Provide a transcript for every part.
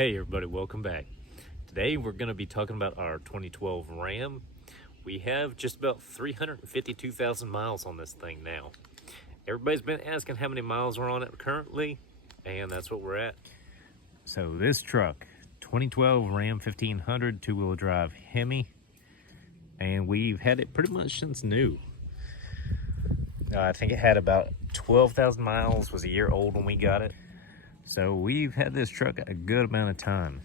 Hey everybody, welcome back. Today we're going to be talking about our 2012 Ram. We have just about 352,000 miles on this thing now. Everybody's been asking how many miles are on it currently, and that's what we're at. So this truck, 2012 Ram 1500 two-wheel drive Hemi, and we've had it pretty much since new. I think it had about 12,000 miles, was a year old when we got it. So we've had this truck a good amount of time,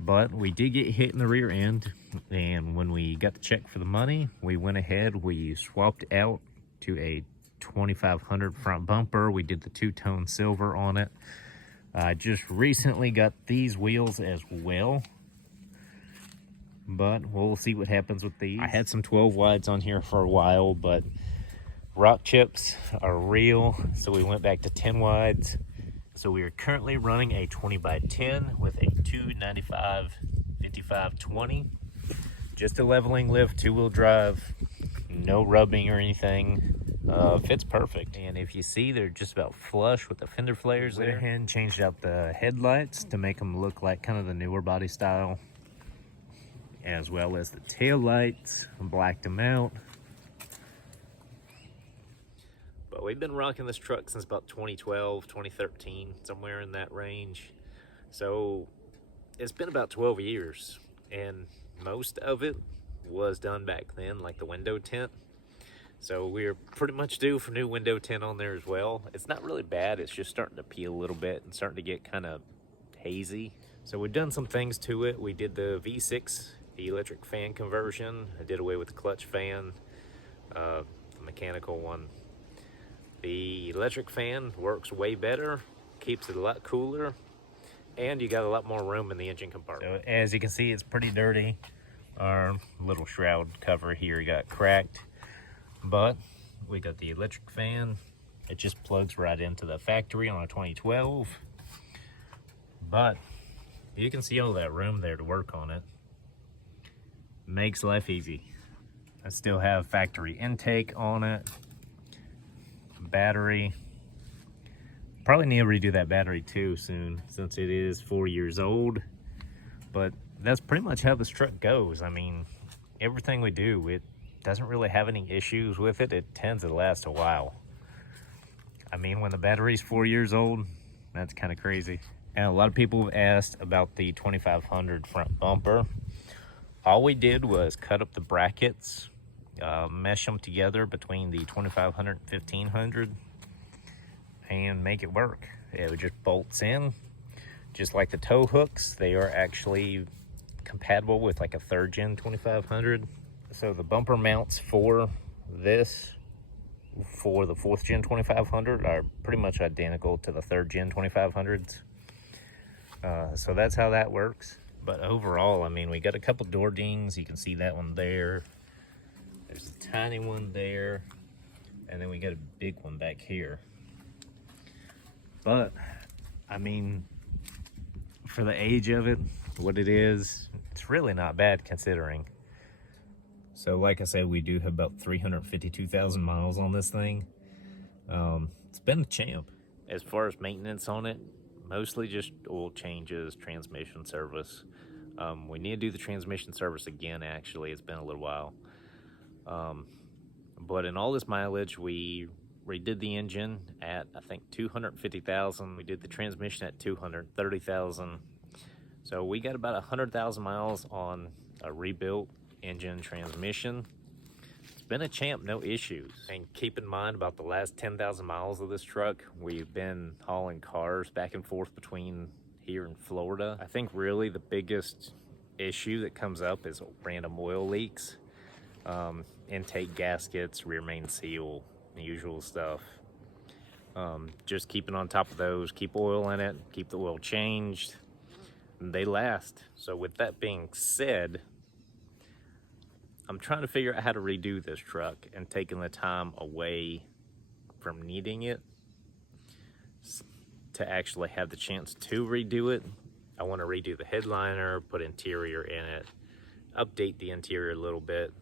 but we did get hit in the rear end, and when we got the check for the money, we went ahead, we swapped out to a 2500 front bumper. We did the two-tone silver on it. I just recently got these wheels as well, but we'll see what happens with these. I had some 12 wides on here for a while, but rock chips are real, so we went back to 10 wides. So we are currently running a 20x10 with a 295 5520. Just a leveling lift, two-wheel drive, no rubbing or anything. Fits perfect. And if you see, they're just about flush with the fender flares there. Went ahead and changed out the headlights to make them look like kind of the newer body style, as well as the tail lights. Blacked them out. But we've been rocking this truck since about 2012, 2013, somewhere in that range. So it's been about 12 years, and most of it was done back then, like the window tint. So we're pretty much due for new window tint on there as well. It's not really bad, it's just starting to peel a little bit and starting to get kind of hazy. So we've done some things to it. We did the V6, the electric fan conversion. I did away with the clutch fan, the mechanical one. The electric fan works way better, keeps it a lot cooler, and you got a lot more room in the engine compartment. So as you can see, it's pretty dirty. Our little shroud cover here got cracked, but we got the electric fan. It just plugs right into the factory on a 2012. But you can see all that room there to work on it. Makes life easy. I still have factory intake on it. Battery, probably need to redo that battery too soon, since it is 4 years old. But that's pretty much how this truck goes. I mean, everything we do, it doesn't really have any issues with it. It tends to last a while. I mean, when the battery's 4 years old, that's kind of crazy. And a lot of people have asked about the 2500 front bumper. All we did was cut up the brackets, mesh them together between the 2500 and 1500 and make it work. It just bolts in just like the tow hooks. They are actually compatible with like a 3rd gen 2500. So the bumper mounts for this, for the 4th gen 2500, are pretty much identical to the 3rd gen 2500s. So that's how that works. But overall, I mean, we got a couple door dings. You can see that one there. There's a tiny one there, and then we got a big one back here. But, I mean, for the age of it, what it is, it's really not bad considering. So, like I said, we do have about 352,000 miles on this thing. It's been a champ. As far as maintenance on it, mostly just oil changes, transmission service. We need to do the transmission service again, actually. It's been a little while. But in all this mileage, we redid the engine at, I think, 250,000. We did the transmission at 230,000. So we got about 100,000 miles on a rebuilt engine transmission. It's been a champ, no issues. And keep in mind, about the last 10,000 miles of this truck, we've been hauling cars back and forth between here and Florida. I think really the biggest issue that comes up is random oil leaks. Intake gaskets, rear main seal, the usual stuff. Just keeping on top of those, keep oil in it, keep the oil changed, and they last. So with that being said, I'm trying to figure out how to redo this truck and taking the time away from needing it to actually have the chance to redo it. I want to redo the headliner, put interior in it, update the interior a little bit,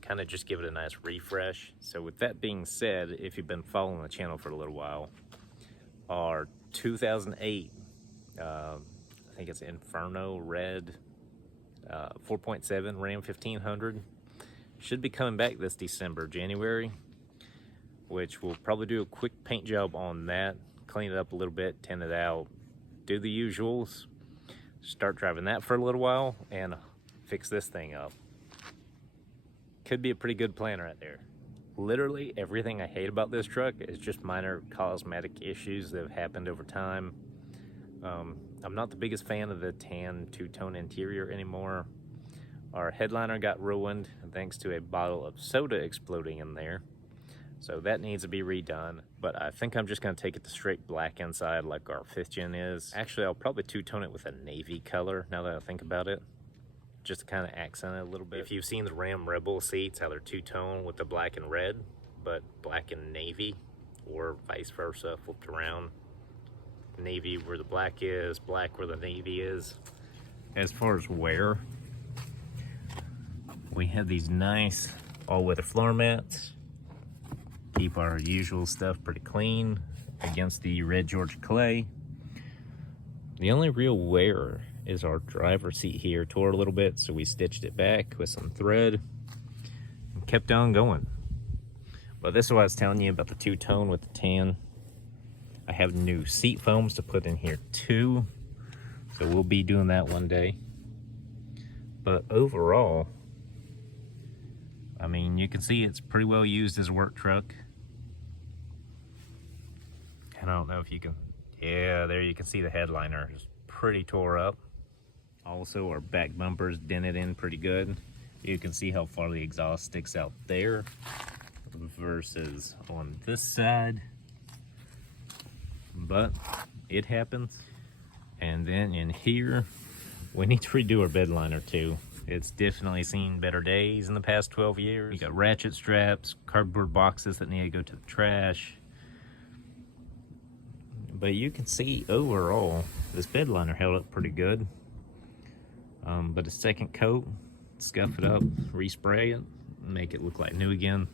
kind of just give it a nice refresh. So with that being said, if you've been following the channel for a little while, our 2008, I think it's Inferno Red 4.7 Ram 1500. Should be coming back this December, January, which we'll probably do a quick paint job on that, clean it up a little bit, tint it out, do the usuals, start driving that for a little while, and fix this thing up. Could be a pretty good plan right there. Literally everything I hate about this truck is just minor cosmetic issues that have happened over time. I'm not the biggest fan of the tan two-tone interior anymore. Our headliner got ruined thanks to a bottle of soda exploding in there. So that needs to be redone. But I think I'm just going to take it to straight black inside like our 5th gen is. Actually, I'll probably two-tone it with a navy color now that I think about it, just to kind of accent it a little bit. If you've seen the Ram Rebel seats, how they're two-tone with the black and red, but black and navy, or vice versa, flipped around. Navy where the black is, black where the navy is. As far as wear, we have these nice all-weather floor mats. Keep our usual stuff pretty clean against the red Georgia clay. The only real wear is our driver's seat here. Tore a little bit, so we stitched it back with some thread and kept on going. But this is what I was telling you about the two-tone with the tan. I have new seat foams to put in here too, so we'll be doing that one day. But overall, I mean, you can see it's pretty well used as a work truck. And I don't know if you can, yeah, there you can see the headliner is pretty tore up. Also, our back bumper's dented in pretty good. You can see how far the exhaust sticks out there versus on this side. But it happens. And then in here, we need to redo our bed liner too. It's definitely seen better days in the past 12 years. You got ratchet straps, cardboard boxes that need to go to the trash. But you can see overall, this bed liner held up pretty good. But a second coat, scuff it up, respray it, make it look like new again.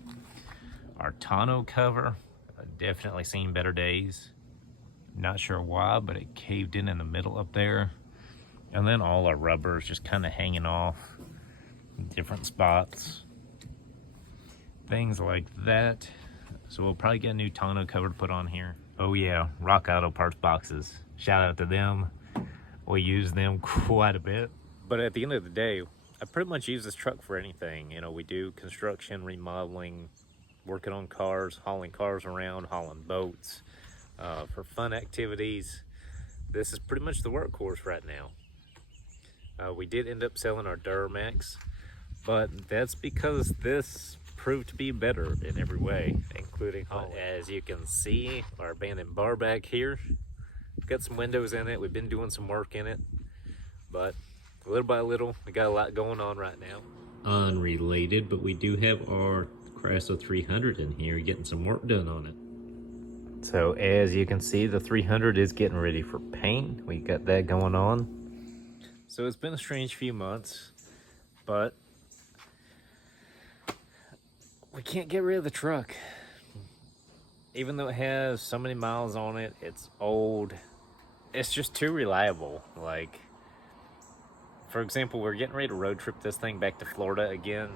Our tonneau cover, definitely seen better days. Not sure why, but it caved in the middle up there. And then all our rubber is just kind of hanging off in different spots. Things like that. So we'll probably get a new tonneau cover to put on here. Oh yeah, Rock Auto Parts boxes. Shout out to them. We use them quite a bit. But at the end of the day, I pretty much use this truck for anything. You know, we do construction, remodeling, working on cars, hauling cars around, hauling boats, for fun activities. This is pretty much the workhorse right now. We did end up selling our Duramax, but that's because this proved to be better in every way, including, as you can see, our abandoned bar back here. We've got some windows in it. We've been doing some work in it, but little by little, we got a lot going on right now. Unrelated, but we do have our Chrysler 300 in here getting some work done on it. So as you can see, the 300 is getting ready for paint. We got that going on. So it's been a strange few months, but we can't get rid of the truck. Even though it has so many miles on it, it's old. It's just too reliable. Like, for example, we're getting ready to road trip this thing back to Florida again.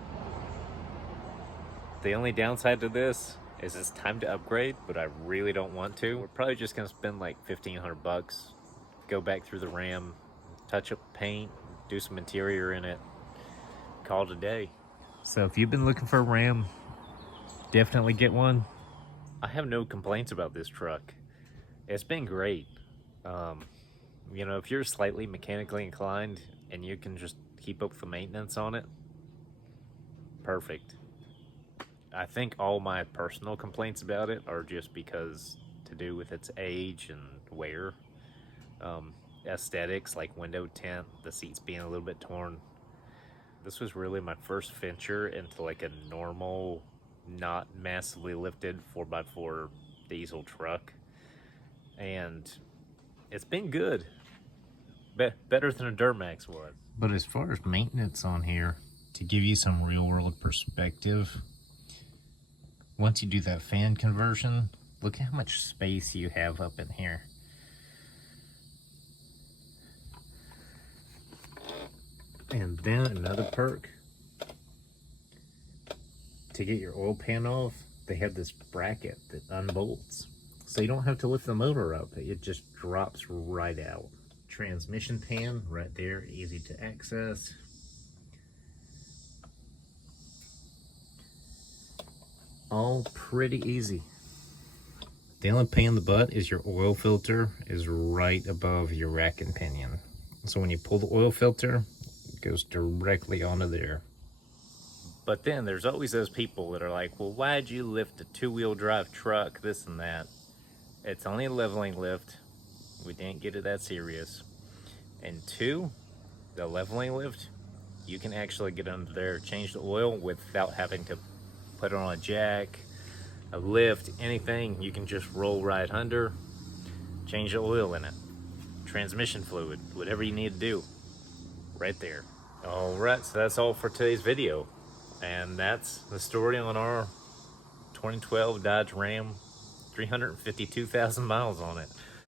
The only downside to this is it's time to upgrade, but I really don't want to. We're probably just gonna spend like $1,500, go back through the Ram, touch up paint, do some interior in it, call it a day. So if you've been looking for a Ram, definitely get one. I have no complaints about this truck. It's been great. You know, if you're slightly mechanically inclined and you can just keep up with the maintenance on it, perfect. I think all my personal complaints about it are just because to do with its age and wear. Aesthetics like window tint, the seats being a little bit torn. This was really my first venture into like a normal, not massively lifted 4x4 diesel truck, and it's been good. Better than a Duramax was. But as far as maintenance on here, to give you some real world perspective, once you do that fan conversion, look at how much space you have up in here. Then another perk, to get your oil pan off, they have this bracket that unbolts. So you don't have to lift the motor up, it just drops right out. Transmission pan right there, easy to access. All pretty easy. The only pain in the butt is your oil filter is right above your rack and pinion. So when you pull the oil filter, it goes directly onto there. But then there's always those people that are like, well, why'd you lift a two-wheel drive truck, this and that? It's only a leveling lift. We didn't get it that serious. And two, the leveling lift, you can actually get under there, change the oil without having to put it on a jack, a lift, anything. You can just roll right under, change the oil in it, transmission fluid, whatever you need to do, right there. All right, so that's all for today's video. And that's the story on our 2012 Dodge Ram, 352,000 miles on it.